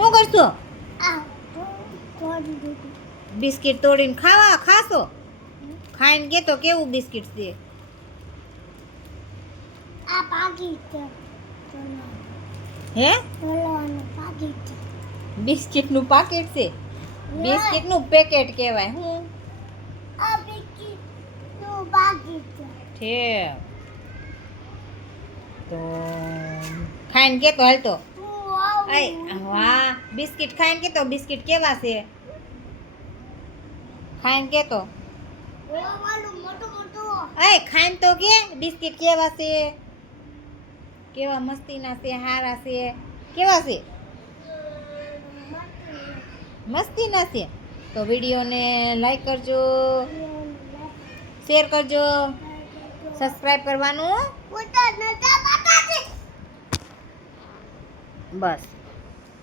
શું કરશો? આ તોડી દીધું. બિસ્કિટ તોડીને ખાશો? ખાઈને કેતો કેવું બિસ્કિટ છે? આ પાકી છે. હે? બોલવાનું પાકી છે. બિસ્કિટનું પાકેટ છે? બિસ્કિટનું પેકેટ કહેવાય. હું આ બિસ્કિટ નું પાકી છે. છે તો ખાઈને કેતો હાલતો. વાહ, બિસ્કિટ ખાઈને કેતો બિસ્કિટ કેવા છે? ખાઈને કેતો. બોલવાનું મોટું મોટું. ખાઈને તો કે બિસ્કિટ કેવા છે? કેવા મસ્તીના છે, હારા છે, કેવા છે? મસ્તીના છે. તો વિડીયોને લાઈક કરજો, શેર કરજો, સબસ્ક્રાઈબ કરવાનું બસ.